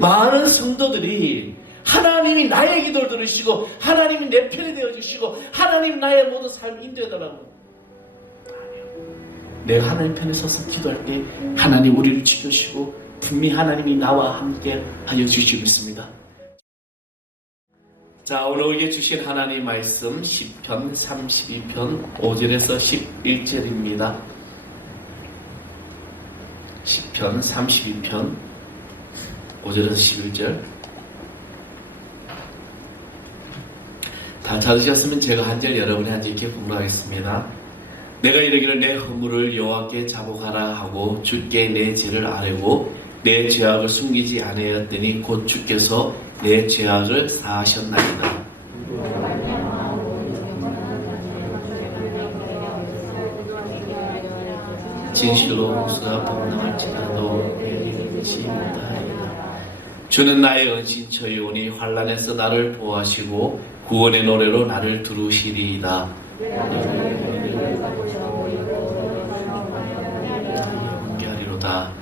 많은 성도들이 하나님이 나의 기도를 들으시고 하나님이 내 편이 되어주시고 하나님 나의 모든 삶을 인도해달라고. 내가 하나님 편에 서서 기도할 때 하나님 우리를 지켜주시고 분명히 하나님이 나와 함께 하여 주시고 있습니다. 자, 오늘 우리에게 주신 하나님 말씀 시편 32편 5절에서 11절입니다. 시편 32편 5절에서 11절. 다 찾으셨으면 제가 한 절 여러분이 한 절 이렇게 공부하겠습니다. 내가 이르기를 내 허물을 여호와께 자복하라 하고 주께 내 죄를 아뢰고 내 죄악을 숨기지 아니하였더니 곧 주께서 내 죄악을 사하셨나이다. 진실로 목수가 범람할지라도 내리지 못하리이다. 주는 나의 은신처이오니 환난에서 나를 보호하시고 구원의 노래로 나를 두루시리이다. 하리로다.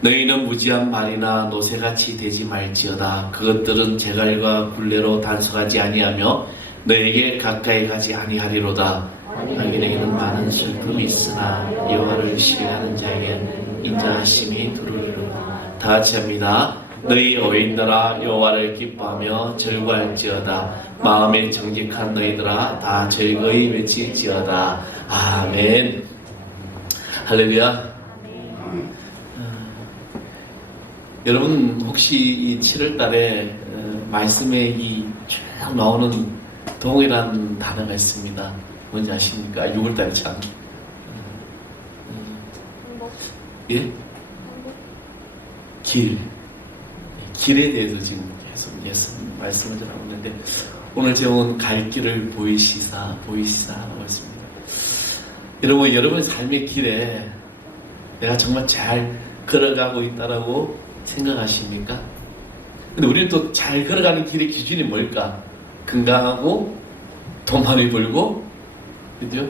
너희는 무지한 말이나 노새같이 되지 말지어다. 그것들은 제갈과 굴레로 단속하지 아니하며 너에게 가까이 가지 아니하리로다. 너희에게는 많은 슬픔이 있으나 여호와를 신뢰하는 자에겐 인자하심이 두루리로다. 다 같이 합니다. 너희 어인들아 여호와를 기뻐하며 절구할지어다. 마음에 정직한 너희들아 다 즐거이 외칠지어다. 아멘. 할렐루야. 여러분 혹시 이 7월달에 말씀에 이 쭉 나오는 동이라는 단어가 있습니다. 뭔지 아십니까? 6월달 참. 예? 길에 대해서 지금 계속 말씀을 전하고 있는데 오늘 제목은 갈 길을 보이시사라고 했습니다. 여러분, 여러분의 삶의 길에 내가 정말 잘 걸어가고 있다라고 생각하십니까? 근데 우리는 또 잘 걸어가는 길의 기준이 뭘까? 건강하고 돈 많이 벌고, 그죠?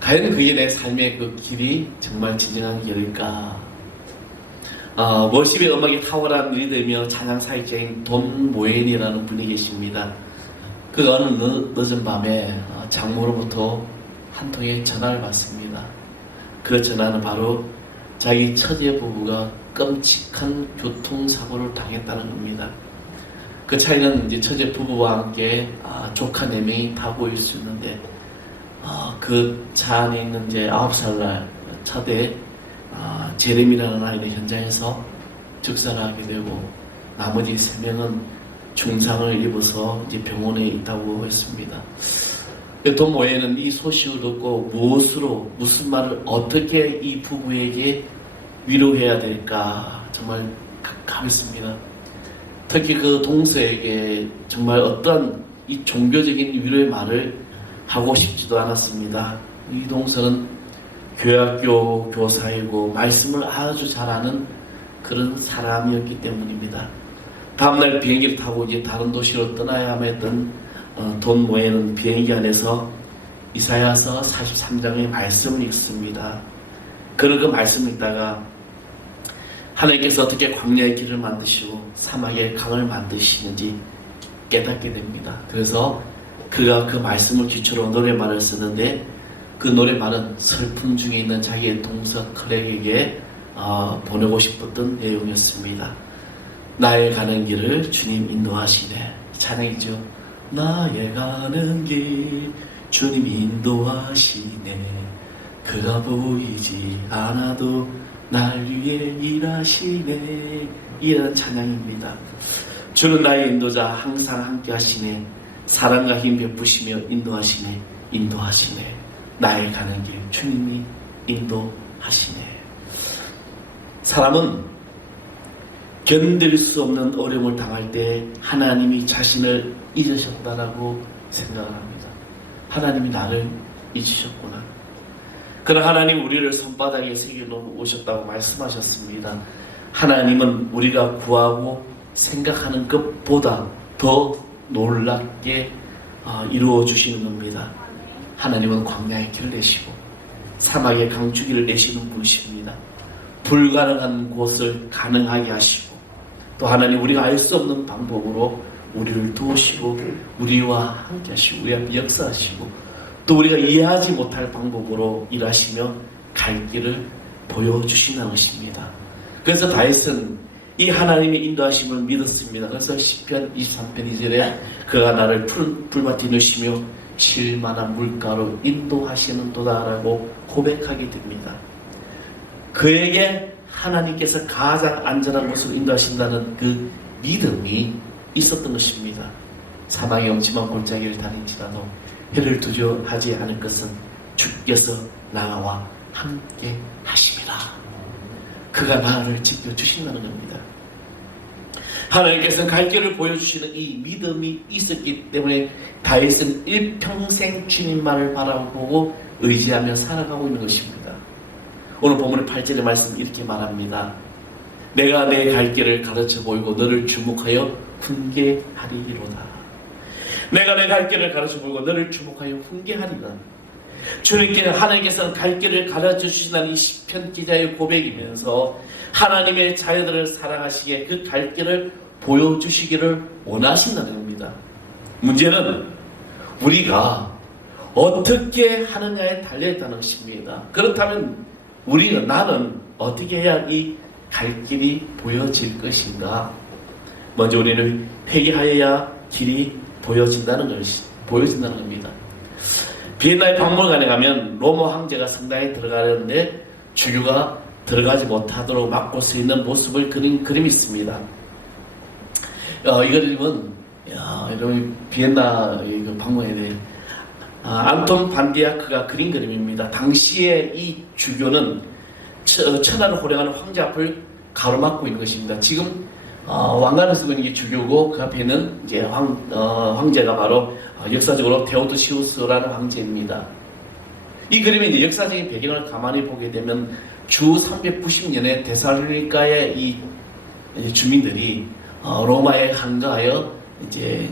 과연 그게 내 삶의 그 길이 정말 진정한 길일까? 워십의 음악이 탁월한 리더이며 찬양 사역자인 돈 모엔이라는 분이 계십니다. 그 어느 늦은 밤에 장모로부터 한 통의 전화를 받습니다. 그 전화는 바로 자기 처제 부부가 끔찍한 교통사고를 당했다는 겁니다. 그 차에는 이제 처제 부부와 함께 조카 4명이 타고 있었는데 그 차 안에 있는 이제 9살 차대 제레미라는 아이는 현장에서 즉사하게 되고 나머지 3명은 중상을 입어서 이제 병원에 있다고 했습니다. 돈 모에는 이 소식을 듣고 무슨 말을 어떻게 이 부부에게 위로해야 될까 정말 갑갑했습니다. 특히 그 동서에게 정말 어떤 이 종교적인 위로의 말을 하고 싶지도 않았습니다. 이 동서는 교회학교 교사이고 말씀을 아주 잘하는 그런 사람이었기 때문입니다. 다음날 비행기를 타고 이제 다른 도시로 떠나야만 했던 돈 모에는 비행기 안에서 이사야서 43장의 말씀을 읽습니다. 그런 그 말씀을 읽다가 하나님께서 어떻게 광야의 길을 만드시고 사막의 강을 만드시는지 깨닫게 됩니다. 그래서 그가 그 말씀을 기초로 노래말을 쓰는데 그 노래말은 슬픔 중에 있는 자기의 동서 클렉에게 보내고 싶었던 내용이었습니다. 나의 가는 길을 주님 인도하시네. 찬양이죠. 나의 가는 길 주님 인도하시네. 그가 보이지 않아도 날 위해 일하시네. 이런 찬양입니다. 주는 나의 인도자 항상 함께 하시네. 사랑과 힘 베푸시며 인도하시네. 나의 가는 길 주님이 인도하시네. 사람은 견딜 수 없는 어려움을 당할 때 하나님이 자신을 잊으셨다라고 생각을 합니다. 하나님이 나를 잊으셨구나. 그러나 하나님 우리를 손바닥에 새겨놓으셨다고 말씀하셨습니다. 하나님은 우리가 구하고 생각하는 것보다 더 놀랍게 이루어 주시는 겁니다. 하나님은 광야의 길을 내시고 사막의 강주기를 내시는 분이십니다. 불가능한 곳을 가능하게 하시고 또 하나님 우리가 알 수 없는 방법으로 우리를 도우시고 우리와 함께하시고 우리 앞에 역사하시고 또 우리가 이해하지 못할 방법으로 일하시며 갈 길을 보여주신다는 것입니다. 그래서 다윗은 이 하나님의 인도하심을 믿었습니다. 그래서 시편 23편 2절에 그가 나를 풀밭에 누시며 쉴만한 물가로 인도하시는 도다라고 고백하게 됩니다. 그에게 하나님께서 가장 안전한 곳으로 인도하신다는 그 믿음이 있었던 것입니다. 사망의 엄침한 골짜기를 다닐지라도 해를 두려워하지 않을 것은 주께서 나와 함께 하심이라. 그가 나를 지켜주신다는 겁니다. 하나님께서는 갈 길을 보여주시는 이 믿음이 있었기 때문에 다윗은 일평생 주님만을 바라보고 의지하며 살아가고 있는 것입니다. 오늘 본문의 8절의 말씀 이렇게 말합니다. 내가 내 갈 길을 가르쳐 보이고 너를 주목하여 훈계하리로다. 내가 내 갈 길을 가르쳐 보이고 너를 주목하여 훈계하리라. 주님께 하나님께서는 갈 길을 가르쳐 주신다는 이 시편 기자의 고백이면서 하나님의 자녀들을 사랑하시기에 그 갈 길을 보여주시기를 원하신다는 겁니다. 문제는 우리가 어떻게 하느냐에 달려있다는 것입니다. 그렇다면 나는 어떻게 해야 이 갈 길이 보여질 것인가? 먼저 우리는 회개하여야 길이 보여진다는 겁니다. 비엔나의 박물관에 가면 로마 황제가 성당에 들어가려는데 주교가 들어가지 못하도록 막고 서 있는 모습을 그린 그림이 있습니다. 이 그림은 여러분 비엔나 박물관에 안톤 반디아크가 그린 그림입니다. 당시에 이 주교는 천하를 호령하는 황제 앞을 가로막고 있는 것입니다. 지금 왕관을 쓰고 있는 게 주교고 그 앞에는 이제 황제가 바로 역사적으로 데오도시우스라는 황제입니다. 이 그림의 이제 역사적인 배경을 가만히 보게 되면 주 390년에 데살로니가의 이 주민들이 로마에 항거하여 이제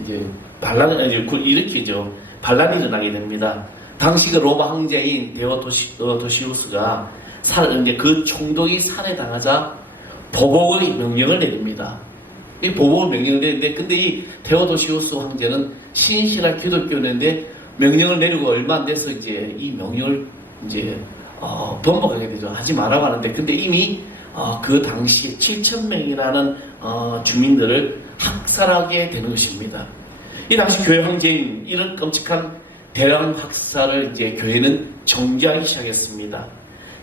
반란을 일으키죠. 반란이 일어나게 됩니다. 당시 그 로마 황제인 데오도시우스가 이제 그 총독이 살해당하자 보복의 명령을 내립니다. 이 보복을 명령을 내리는데, 근데 이 데오도시우스 황제는 신실한 기독교인인데 명령을 내리고 얼마 안 돼서 이제 이 명령을 이제 번복하게 되죠. 하지 말라고 하는데, 근데 이미 그 당시에 7,000명이라는 주민들을 학살하게 되는 것입니다. 이 당시 교회 황제인 이런 끔찍한 대량 학살을 이제 교회는 정죄하기 시작했습니다.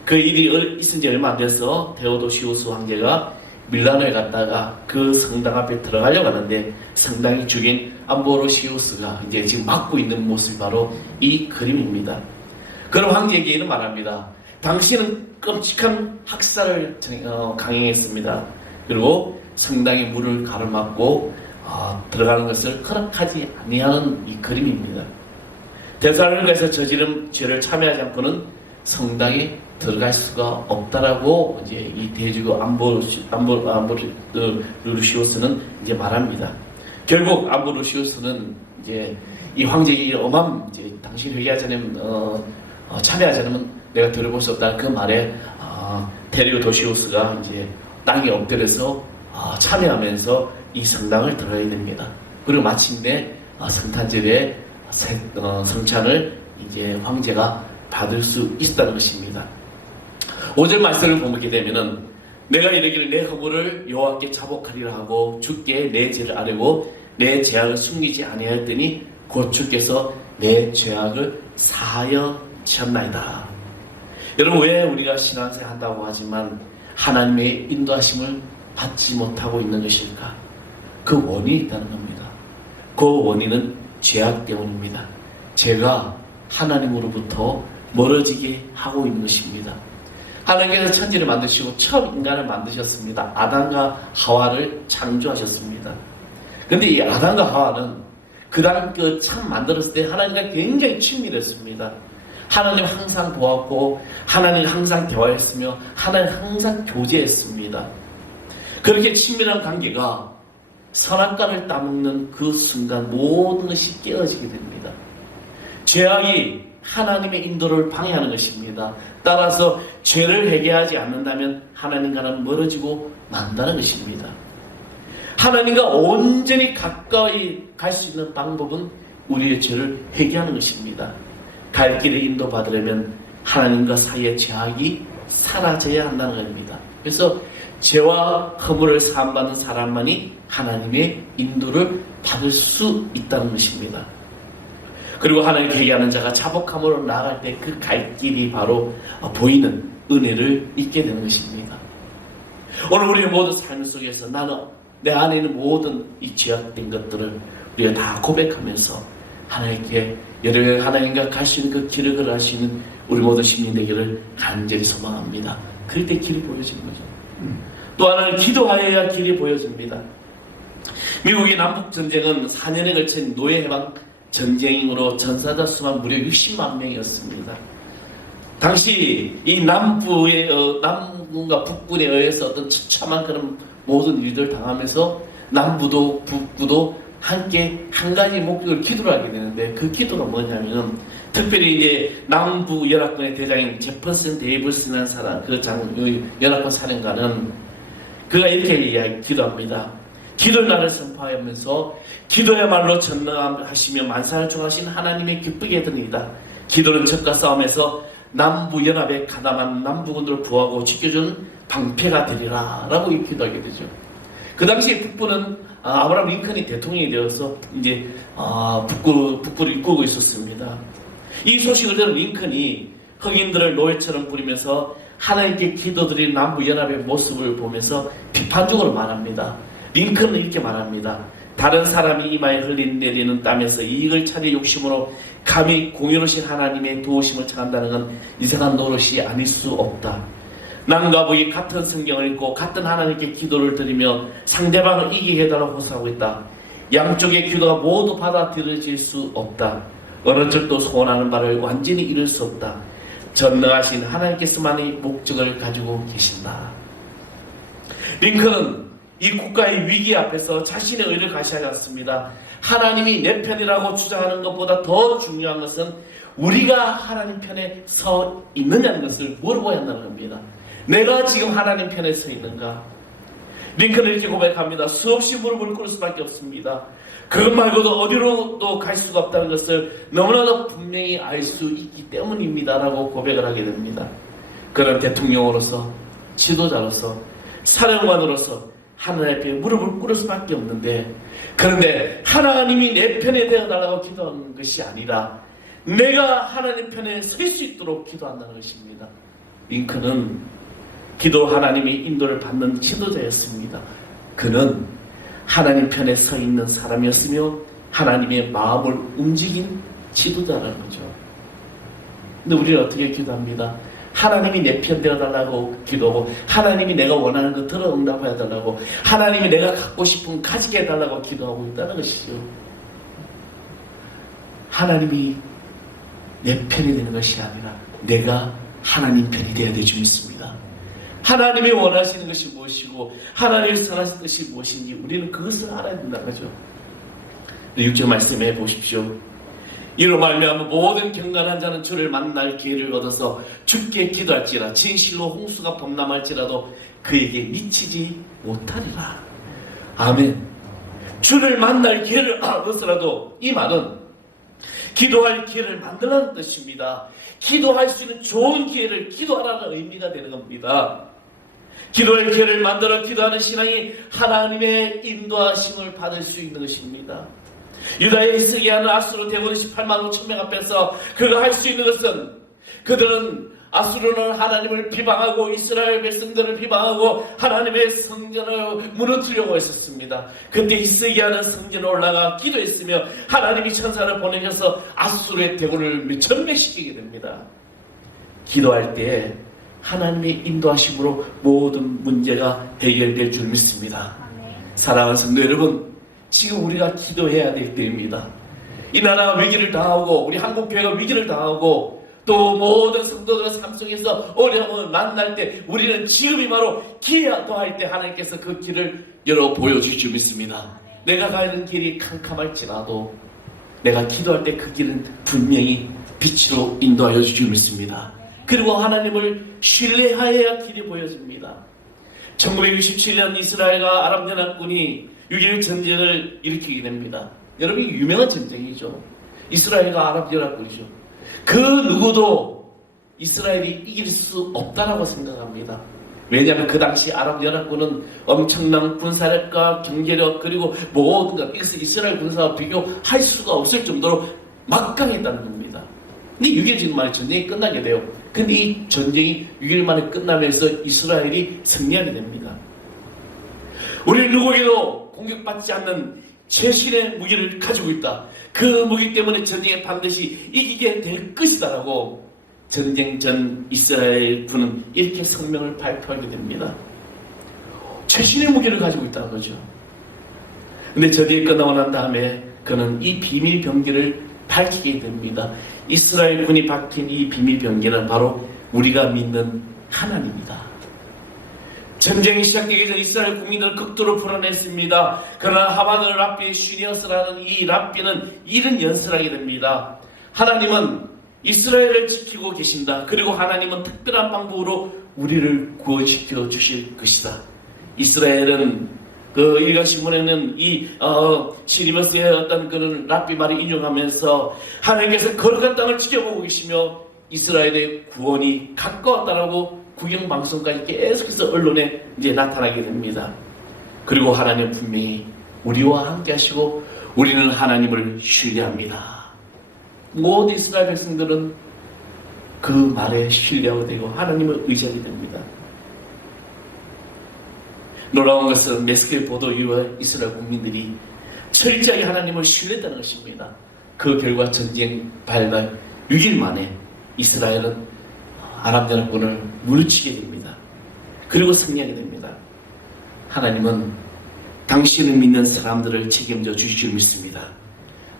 그 일이 있은 지 얼마 안 돼서 데오도시우스 황제가 밀라노에 갔다가 그 성당 앞에 들어가려고 하는데 성당이 죽인 암보로시우스가 이제 지금 막고 있는 모습이 바로 이 그림입니다. 그럼 황제에게는 말합니다. 당신은 끔찍한 학살을 강행했습니다. 그리고 성당의 문을 가로막고 들어가는 것을 허락하지 아니하는 이 그림입니다. 데살로니가에서 저지른 죄를 참여하지 않고는 성당에 들어갈 수가 없다라고 이제 이 대주교 암보루시우스는 이제 말합니다. 결국 암보루시우스는 이제 이 황제에게 이제 당신 회개하지 않으면 참여하지 않으면 내가 들어볼 수 없다는 그 말에 데오도시우스가 이제 땅에 엎드려서 참여하면서 이 성당을 들어야 됩니다. 그리고 마침내 성탄절에 성찬을 이제 황제가 받을 수 있다는 것입니다. 5절 말씀을 보게 되면은 내가 이르기를 내 허물을 여호와께 자복하리라 하고 주께 내 죄를 아뢰고 내 죄악을 숨기지 아니하였더니 곧 주께서 내 죄악을 사하여 주셨나이다. 여러분, 왜 우리가 신앙생활 한다고 하지만 하나님의 인도하심을 받지 못하고 있는 것일까? 그 원인이 있다는 겁니다. 그 원인은 죄악 때문입니다. 죄가 하나님으로부터 멀어지게 하고 있는 것입니다. 하나님께서 천지를 만드시고 처음 인간을 만드셨습니다. 아담과 하와를 창조하셨습니다. 그런데 이 아담과 하와는 그다음 처음 만들었을 때 하나님과 굉장히 친밀했습니다. 하나님 항상 보았고 하나님 항상 대화했으며 하나님 항상 교제했습니다. 그렇게 친밀한 관계가 선악과를 따먹는 그 순간 모든 것이 깨어지게 됩니다. 죄악이 하나님의 인도를 방해하는 것입니다. 따라서 죄를 회개하지 않는다면 하나님과는 멀어지고 만다는 것입니다. 하나님과 온전히 가까이 갈 수 있는 방법은 우리의 죄를 회개하는 것입니다. 갈 길을 인도받으려면 하나님과 사이의 죄악이 사라져야 한다는 겁니다. 그래서 죄와 허물을 사함받는 사람만이 하나님의 인도를 받을 수 있다는 것입니다. 그리고 하나님께 회개하는 자가 자복함으로 나아갈 때 그 갈 길이 바로 보이는 은혜를 잊게 되는 것입니다. 오늘 우리의 모든 삶 속에서 나는 내 안에 있는 모든 이 죄악된 것들을 우리가 다 고백하면서 하나님께 여러분 하나님과 갈 수 있는 그 길을 걸어갈 수 있는 우리 모든 시민 되기를 간절히 소망합니다. 그럴 때 길이 보여지는 거죠. 또 하나는 기도하여야 길이 보여집니다. 미국의 남북전쟁은 4년에 걸친 노예해방 전쟁으로 전사자 수만 무려 60만 명이었습니다. 당시 이 남부과 북군에 의해서 어떤 처참한 그런 모든 일들을 당하면서 남부도 북부도 함께 한 가지 목적을 기도를 하게 되는데 그 기도가 뭐냐면은 특별히 이제 남부 연합군의 대장인 제퍼슨 데이비스라는 사람 그 연합군 사령관은 그가 이렇게 기도합니다. 기도의 날을 선포하면서 기도야말로 전능하시며 만사를 주하신 하나님의 기쁘게 드립니다. 기도는 적과 싸움에서 남부 연합의 가담한 남부군들을 구하고 지켜준 방패가 되리라 라고 기도하게 되죠. 그 당시 북부는 아브라함 링컨이 대통령이 되어서 이제 북부를 이끌고 있었습니다. 이 소식을 들은 링컨이 흑인들을 노예처럼 부리면서 하나님께 기도드린 남부 연합의 모습을 보면서 비판적으로 말합니다. 링컨은 이렇게 말합니다. 다른 사람이 이마에 흘린 땀에서 이익을 찾을 욕심으로 감히 공유로신 하나님의 도우심을 청한다는 건 이상한 노릇이 아닐 수 없다. 남과 북이 같은 성경을 읽고 같은 하나님께 기도를 드리며 상대방을 이기게 해달라고 호소하고 있다. 양쪽의 기도가 모두 받아들여질 수 없다. 어느 쪽도 소원하는 바를 완전히 이룰 수 없다. 전능하신 하나님께서만의 목적을 가지고 계신다. 링컨은 이 국가의 위기 앞에서 자신의 의를 가시하지 않습니다. 하나님이 내 편이라고 주장하는 것보다 더 중요한 것은 우리가 하나님 편에 서 있느냐는 것을 물어봐야 한다는 겁니다. 내가 지금 하나님 편에 서 있는가? 링컨은 이렇게 고백합니다. 수없이 무릎을 꿇을 수밖에 없습니다. 그것 말고도 어디로도 갈 수가 없다는 것을 너무나도 분명히 알 수 있기 때문입니다 라고 고백을 하게 됩니다. 그런 대통령으로서 지도자로서 사령관으로서 하나님 앞에 무릎을 꿇을 수밖에 없는데 그런데 하나님이 내 편에 되어달라고 기도하는 것이 아니라 내가 하나님 편에 설 수 있도록 기도한다는 것입니다. 링컨은 기도 하나님의 인도를 받는 지도자였습니다. 그는 하나님 편에 서 있는 사람이었으며 하나님의 마음을 움직인 지도자라는 거죠. 근데 우리는 어떻게 기도합니다? 하나님이 내 편 되어달라고 기도하고 하나님이 내가 원하는 거 들어 응답해달라고 하나님이 내가 갖고 싶은 가지게 해달라고 기도하고 있다는 것이죠. 하나님이 내 편이 되는 것이 아니라 내가 하나님 편이 되어야 될 줄 믿습니다. 하나님이 원하시는 것이 무엇이고 하나님이 선하신 것이 무엇인지 우리는 그것을 알아야 된다는 거죠. 6절 말씀해 보십시오. 이로 말미암아 모든 경건한 자는 주를 만날 기회를 얻어서 주께 기도할지라 진실로 홍수가 범람할지라도 그에게 미치지 못하리라. 아멘. 주를 만날 기회를 얻어서라도 이 말은 기도할 기회를 만들라는 뜻입니다. 기도할 수 있는 좋은 기회를 기도하라는 의미가 되는 겁니다. 기도할 기회를 만들어 기도하는 신앙이 하나님의 인도하심을 받을 수 있는 것입니다. 유다의 히스기야는 아수르 대군 18만 5천 명 앞에서 그가 할 수 있는 것은 그들은 아수르는 하나님을 비방하고 이스라엘 백성들을 비방하고 하나님의 성전을 무너뜨리려고 했었습니다. 그때 히스기야는 성전에 올라가 기도했으며 하나님이 천사를 보내셔서 아수르의 대군을 전멸시키게 됩니다. 기도할 때 하나님의 인도하심으로 모든 문제가 해결될 줄 믿습니다. 사랑하는 성도 여러분, 지금 우리가 기도해야 될 때입니다. 이 나라가 위기를 당하고 우리 한국교회가 위기를 당하고 또 모든 성도들의 삶 속에서 어려움을 만날 때 우리는 지금이 바로 기도할 때 하나님께서 그 길을 열어 보여주실 줄 믿습니다. 내가 가는 길이 캄캄할지라도 내가 기도할 때 그 길은 분명히 빛으로 인도하여 주실 줄 믿습니다. 그리고 하나님을 신뢰하여야 길이 보여집니다. 1967년 이스라엘과 아랍연합군이 6.1 전쟁을 일으키게 됩니다. 여러분, 유명한 전쟁이죠. 이스라엘과 아랍연합군이죠. 그 누구도 이스라엘이 이길 수 없다라고 생각합니다. 왜냐하면 그 당시 아랍연합군은 엄청난 군사력과 경제력 그리고 모든 것, 이것을 이스라엘 군사와 비교할 수가 없을 정도로 막강했다는 겁니다. 근데 6.1 만에 전쟁이 끝나게 돼요. 근데 이 전쟁이 6.1 만에 끝나면서 이스라엘이 승리하게 됩니다. 우리 누구에게도 공격받지 않는 최신의 무기를 가지고 있다. 그 무기 때문에 전쟁에 반드시 이기게 될 것이다라고 전쟁 전 이스라엘 군은 이렇게 성명을 발표하게 됩니다. 최신의 무기를 가지고 있다는 거죠. 근데 전쟁이 끝나고 난 다음에 그는 이 비밀 병기를 밝히게 됩니다. 이스라엘 군이 밝힌 이 비밀 병기는 바로 우리가 믿는 하나님이다. 전쟁이 시작되기 전 이스라엘 국민들을 극도로 불안했습니다. 그러나 하바드 랍비 슈니어스라는 이 랍비는 이런 연설하게 됩니다. 하나님은 이스라엘을 지키고 계신다. 그리고 하나님은 특별한 방법으로 우리를 구원시켜 주실 것이다. 이스라엘은 그 일간신문에는 이 시리버스의 어떤 그런 랍비 말을 인용하면서 하나님께서 거룩한 땅을 지켜보고 계시며 이스라엘의 구원이 가까웠다라고 국영방송까지 계속해서 언론에 이제 나타나게 됩니다. 그리고 하나님 분명히 우리와 함께 하시고 우리는 하나님을 신뢰합니다. 모든 이스라엘 백성들은 그 말에 신뢰하게 되고 하나님을 의지하게 됩니다. 놀라운 것은 매스kel 보도 이후에 이스라엘 국민들이 철저하게 하나님을 신뢰했다는 것입니다. 그 결과 전쟁 발발 6일 만에 이스라엘은 아랍연합군을 물리치게 됩니다. 그리고 승리하게 됩니다. 하나님은 당신을 믿는 사람들을 책임져 주실 줄 믿습니다.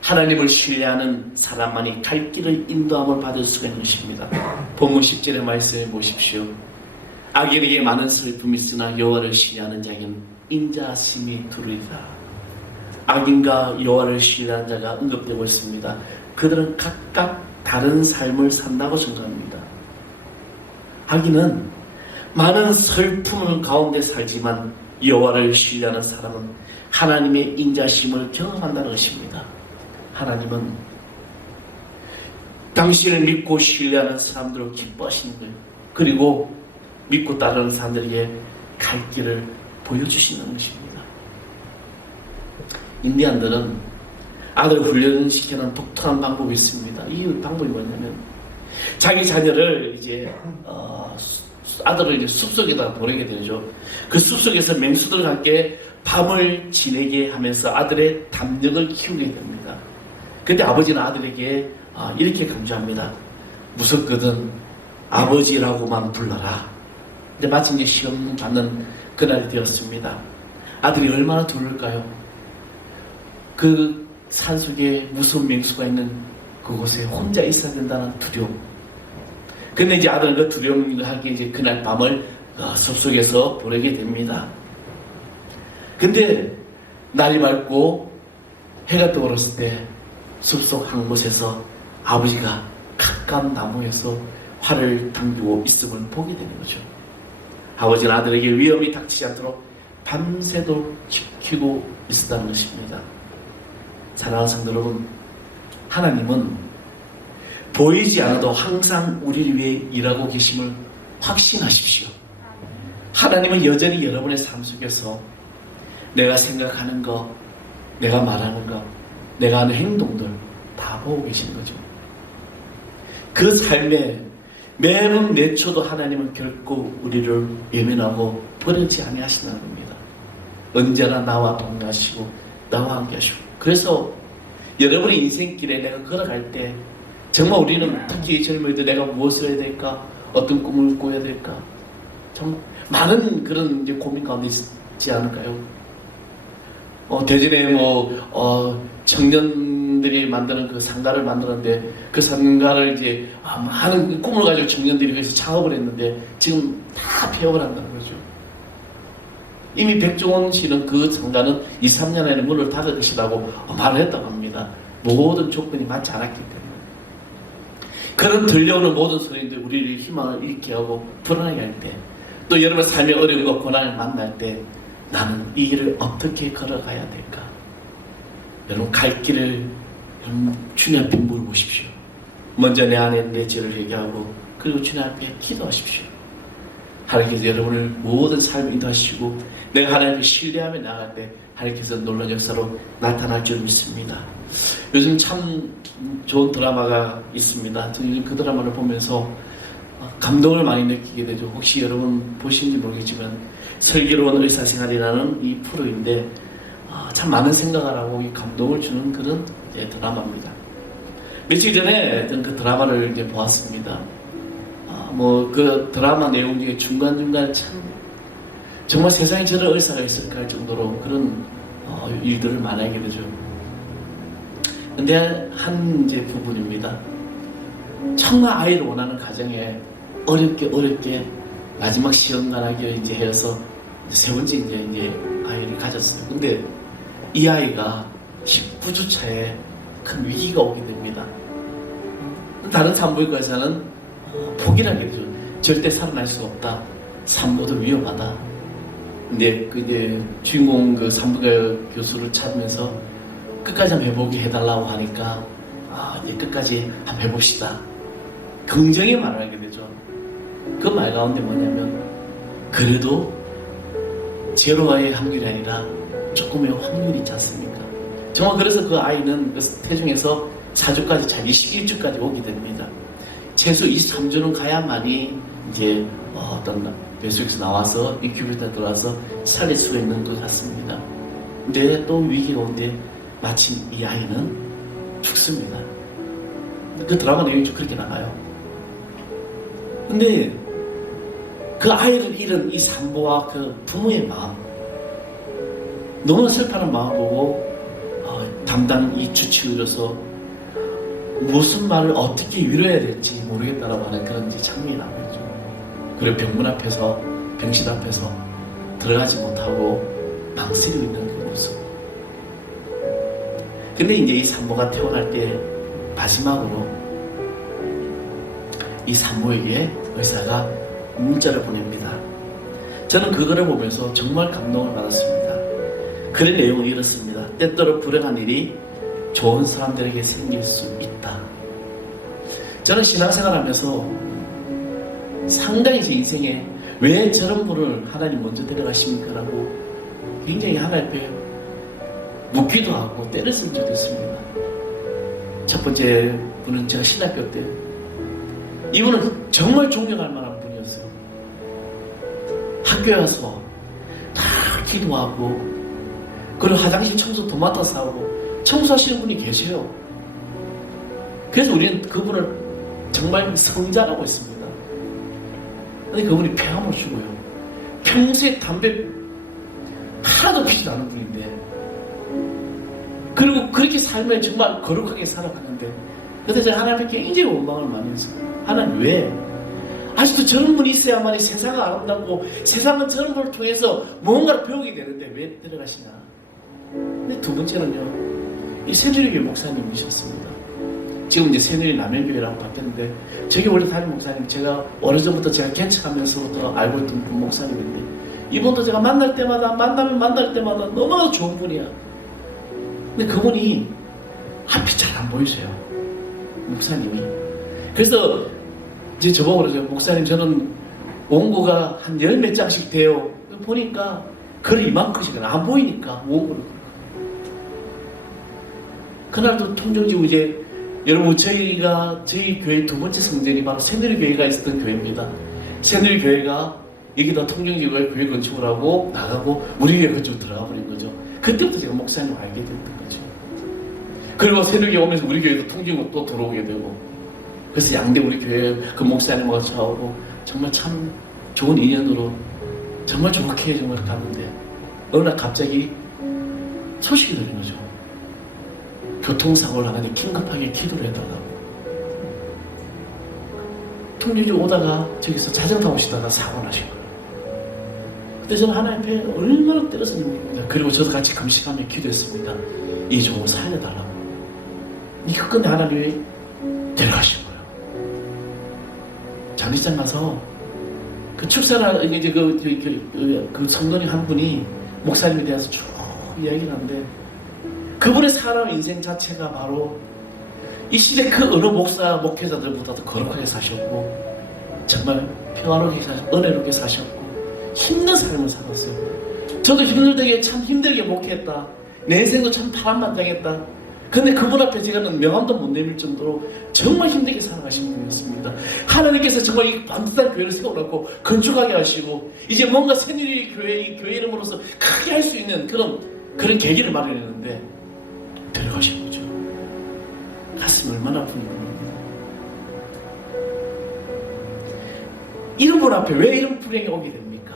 하나님을 신뢰하는 사람만이 갈 길을 인도함을 받을 수가 있는 것입니다. 본문 10절의 말씀을 보십시오. 악인에게 많은 슬픔이 있으나 여호와를 신뢰하는 자에게는 인자하심이 두르리라. 악인과 여호와를 신뢰하는 자가 언급되고 있습니다. 그들은 각각 다른 삶을 산다고 생각합니다. 악인은 많은 슬픔 가운데 살지만 여호와를 신뢰하는 사람은 하나님의 인자심을 경험한다는 것입니다. 하나님은 당신을 믿고 신뢰하는 사람들을 기뻐하시는 거예요. 그리고 믿고 따르는 사람들에게 갈 길을 보여주시는 것입니다. 인디안들은 아들 훈련시키는 독특한 방법이 있습니다. 이 방법이 뭐냐면 자기 자녀를 이제 아들을 이제 숲속에다 보내게 되죠. 그 숲속에서 맹수들과 함께 밤을 지내게 하면서 아들의 담력을 키우게 됩니다. 근데 아버지는 아들에게 이렇게 강조합니다. 무섭거든 아버지라고만 불러라. 근데 마침 이제 시험 받는 그날이 되었습니다. 아들이 얼마나 두려울까요? 그 산속에 무서운 맹수가 있는 그곳에 혼자 있어야 된다는 두려움. 근데 이제 아들은 그 두려움을 하기에 이제 그날 밤을 숲속에서 보내게 됩니다. 근데 날이 맑고 해가 떠오르을 때 숲속 한 곳에서 아버지가 가까운 나무에서 활을 당기고 있음을 보게 되는 거죠. 아버지는 아들에게 위험이 닥치지 않도록 밤새도록 지키고 있었다는 것입니다. 사랑하는 성도 여러분, 하나님은 보이지 않아도 항상 우리를 위해 일하고 계심을 확신하십시오. 하나님은 여전히 여러분의 삶 속에서 내가 생각하는 거, 내가 말하는 거, 내가 하는 행동들 다 보고 계신 거죠. 그 삶에 매분 매초도 하나님은 결코 우리를 외면하고 버리지 아니하신다는 겁니다. 언제나 나와 동행하시고 나와 함께 하시고. 그래서 여러분의 인생길에 내가 걸어갈 때 정말 우리는 특히 젊은이들 내가 무엇을 해야 될까? 어떤 꿈을 꿔야 될까? 정말 많은 그런 이제 고민 가운데 있지 않을까요? 대전에 청년들이 만드는 그 상가를 만드는데 그 상가를 이제 많은 꿈을 가지고 청년들이 위해서 창업을 했는데 지금 다 폐업을 한다는 거죠. 이미 백종원 씨는 그 상가는 2, 3년 안에 문을 닫을 것이라고 말을 했다고 합니다. 모든 조건이 맞지 않았기 때문에. 그런 들려오는 모든 소리들 우리를 희망을 잃게 하고 불안하게 할 때, 또 여러분 삶의 어려움과 고난을 만날 때 나는 이 길을 어떻게 걸어가야 될까? 여러분 갈 길을 주님 앞에 물어보십시오. 먼저 내 안에 내 죄를 회개하고 그리고 주님 앞에 기도하십시오. 하나님께서 여러분을 모든 삶을 인도하시고 내가 하나님을 신뢰하며 나갈 때 하나님께서 놀라운 역사로 나타날 줄 믿습니다. 요즘 참 좋은 드라마가 있습니다. 저는 그 드라마를 보면서 감동을 많이 느끼게 되죠. 혹시 여러분 보시는지 모르겠지만 슬기로운 의사생활이라는 이 프로인데 참 많은 생각을 하고 이 감동을 주는 그런 드라마입니다. 며칠 전에 그 드라마를 이제 보았습니다. 뭐 그 드라마 내용 중에 중간중간 참 정말 세상에 저런 의사가 있을까 할 정도로 그런 일들을 만나게 되죠. 근데 한 이제 부분입니다. 정말 아이를 원하는 가정에 어렵게 마지막 시험관하기를 이제 해서 세 번째 이제 아이를 가졌어요. 근데 이 아이가 19주 차에 큰 위기가 오게 됩니다. 다른 산부인과에서는 포기하게 되죠. 절대 살아날 수가 없다. 산모도 위험하다. 근데 그 이제 주인공 그 산부인과 교수를 찾으면서 끝까지 한번 해보게 해달라고 하니까 이제 끝까지 한번 해봅시다. 긍정의 말을 하게 되죠. 그 말 가운데 뭐냐면 그래도 제로의 확률이 아니라 조금의 확률이 있지 않습니까? 정말 그래서 그 아이는 그 태중에서 4주까지 잘 21주까지 오게 됩니다. 최소 23주는 가야만이 이제 어떤 뱃속에서 나와서 인큐베이터에 들어와서 살릴 수가 있는 것 같습니다. 근데 또 위기가 온데 마침 이 아이는 죽습니다. 그 드라마 내용이 그렇게 나가요. 근데 그 아이를 잃은 이 산모와 그 부모의 마음, 너무나 슬퍼하는 마음 보고 담당 이 주치의로서 무슨 말을 어떻게 위로해야 될지 모르겠다라고 하는 그런 이제 장면이 나오죠. 그리고 병실 앞에서 들어가지 못하고 망설이고 있는 그 모습. 근데 이제 이 산모가 태어날 때 마지막으로 이 산모에게 의사가 문자를 보냅니다. 저는 그거를 보면서 정말 감동을 받았습니다. 그런 내용은 이렇습니다. 때때로 불행한 일이 좋은 사람들에게 생길 수 있다. 저는 신앙생활하면서 상당히 제 인생에 왜 저런 분을 하나님 먼저 데려가십니까? 라고 굉장히 하나님 앞에 묻기도 하고 때를 쓴 적도 있습니다. 첫 번째 분은 제가 신학교 때 이분은 정말 존경할 만한 분이었어요. 학교에 와서 다 기도하고 그리고 화장실 청소 도맡아서 하고 청소하시는 분이 계세요. 그래서 우리는 그분을 정말 성자라고 했습니다. 근데 그분이 폐암을 주고요. 평소에 담배 하나도 피지 않은 분인데 그리고 그렇게 삶을 정말 거룩하게 살아가는데 그때 제가 하나님께 굉장히 원망을 많이 했어요. 하나님 왜? 아직도 저런 분이 있어야만이 세상은 아름답고 세상은 저런 분을 통해서 무언가를 배우게 되는데 왜 데려가시나? 근데 두 번째는요. 이 새누리교회 목사님이셨습니다. 지금 이제 새누리 남현교회라고 바뀌었는데 저기 원래 담임 목사님 제가 오래전부터 제가 개척하면서부터 알고 있던 그 목사님인데 이분도 제가 만날 때마다 너무나 좋은 분이야. 근데 그분이 앞이 잘 안 보이세요. 목사님이. 그래서 이제 저보고 그러죠. 목사님 저는 원고가 한 10몇 장씩 돼요. 보니까 글이 이만큼씩 안 보이니까 원고를. 그날도 통정지고 이제 여러분 저희 교회 두 번째 성전이 바로 새누리교회가 있었던 교회입니다. 새누리교회가 여기다 통정지구에 교회 건축을 하고 나가고 우리 교회 건축으로 들어가 버린 거죠. 그때부터 제가 목사님을 알게 됐던 거죠. 그리고 새누리교회 오면서 우리 교회도 통정지구 또 들어오게 되고 그래서 양대 우리 교회 그 목사님과 저하고 정말 참 좋은 인연으로 정말 좋게 정말 갔는데 어느 날 갑자기 소식이 들린 거죠. 교통사고를 나가니 긴급하게 기도를 해달라고. 통영주 오다가 저기서 자전거 타고 오시다가 사고 나신 거예요. 그때 저는 하나님 앞에 얼마나 때렸었는지. 그리고 저도 같이 금식하며 기도했습니다. 이 종을 살려달라고. 이 끝끝내 하나님이 데려가신 거예요. 장례장 가서 그 출산할 이제 그 성도님 한 분이 목사님에 대해서 쭉 이야기를 하는데 그분의 사람 인생 자체가 바로 이 시대 그 어느 목사 목회자들보다도 거룩하게 사셨고 정말 평화롭게 사셨고 은혜롭게 사셨고 힘든 삶을 살았어요. 저도 힘들게 참 힘들게 목회했다. 내 인생도 참 파란만장했다. 근데 그분 앞에 제가는 명함도 못 내밀 정도로 정말 힘들게 살아가신 분이었습니다. 하나님께서 정말 이 반듯한 교회를 세워놓고 건축하게 하시고 이제 뭔가 새누리 교회, 이 교회 이름으로서 크게 할 수 있는 그런 계기를 마련했는데 데려가신 거죠. 가슴이 얼마나 아픈 일입니까? 이런 분 앞에 왜 이런 불행이 오게 됩니까?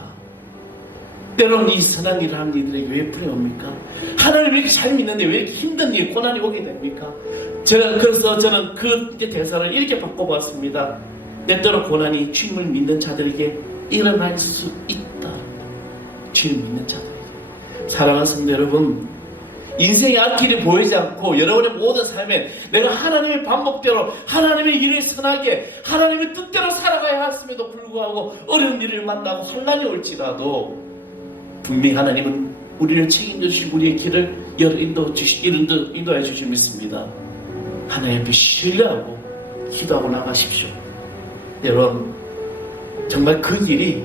때로는 이 선한 일을 하는 이들에게 왜 불행이 옵니까? 하나님을 이렇게 잘 믿는데 왜 이렇게 힘든 일, 고난이 오게 됩니까? 그래서 저는 그 대사를 이렇게 바꿔봤습니다. 때때로 고난이 주님을 믿는 자들에게 일어날 수 있다. 주님을 믿는 자들에게. 사랑하는 성도 여러분, 인생의 앞길이 보이지 않고 여러분의 모든 삶에 내가 하나님의 반복대로 하나님의 일을 선하게 하나님의 뜻대로 살아가야 했음에도 불구하고 어려운 일을 만나고 환난이 올지라도 분명히 하나님은 우리를 책임져 주시고 우리의 길을 인도해 주실 믿습니다. 하나님 앞에 신뢰하고 기도하고 나가십시오. 여러분 정말 그 길이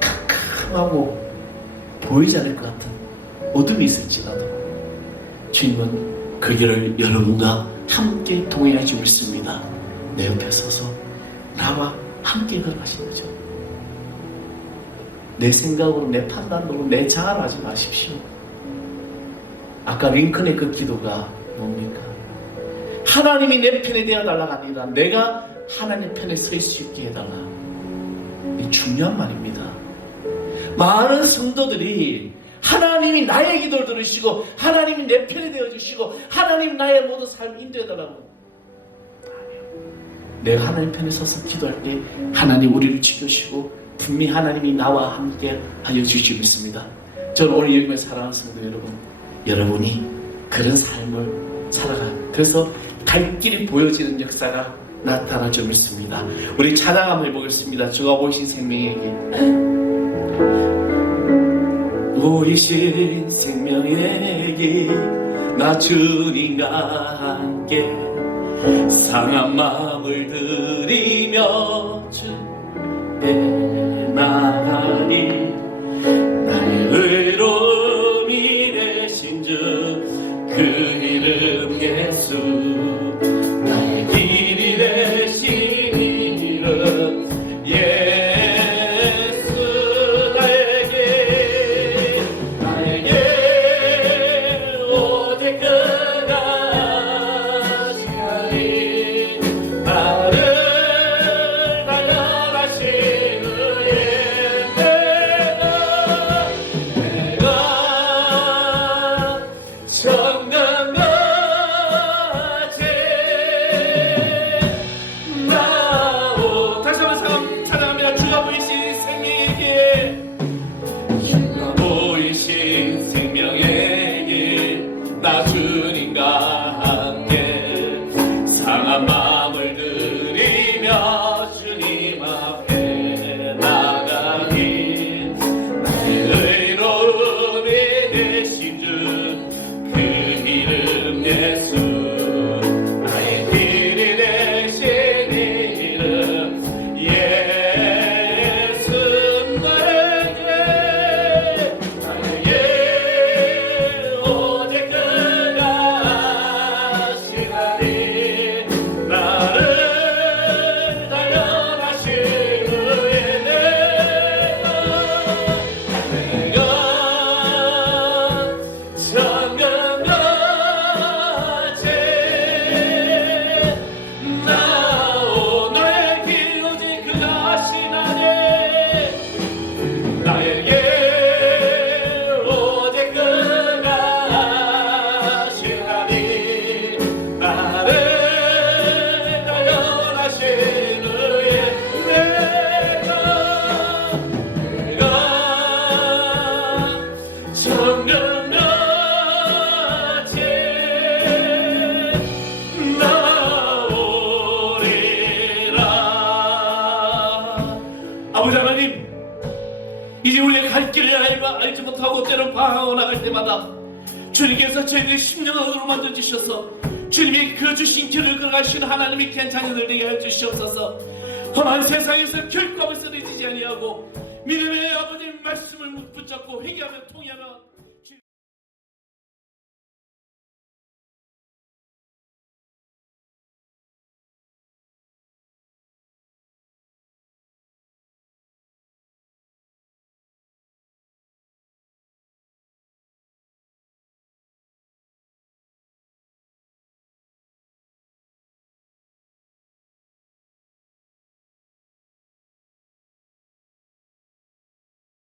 캄캄하고 보이지 않을 것 같은 어둠이 있을지라도 주님은 그 길을 여러분과 함께 동행해 주고 있습니다. 내 옆에 서서 나와 함께 걸어가시는 거죠. 내 생각으로 내 판단으로 내 자아로 하지 마십시오. 아까 링컨의 그 기도가 뭡니까? 하나님이 내 편에 되어달라가 아니라 내가 하나님 편에 설 수 있게 해달라. 이 중요한 말입니다. 많은 성도들이 하나님이 나의 기도를 들으시고 하나님이 내 편이 되어주시고 하나님 나의 모든 삶을 인도해달라고. 아니요. 내가 하나님 편에 서서 기도할 때 하나님 우리를 지켜주시고 분명히 하나님이 나와 함께 하여 주시고 있습니다. 저는 오늘 여기에 사랑하는 성도 여러분, 여러분이 그런 삶을 살아가요. 그래서 갈 길이 보여지는 역사가 나타날 줄 믿습니다. 우리 찬양 한번 해보겠습니다. 주가 보이신 생명에게 보이신 생명의 길, 나 주님과 함께 상한 마음을 들이며 주께 나가니 나의 의로움이 되신 주 그 이름 예수, 나의 길이 되신 이름 예수, 나에게 오직 그가 시간이 나를 달려가신 그의 내가 방황하고 나갈 때마다 주님께서 저희들의 심령으로 만져주셔서 주님이 그 주신 길을 걸어가시는 하나님의 귀한 자녀들 되게 해주시옵소서. 험한 세상에서 결코 쓰러지지 아니하고 믿음의 아버지의 말씀을 붙잡고 회개하며 통하며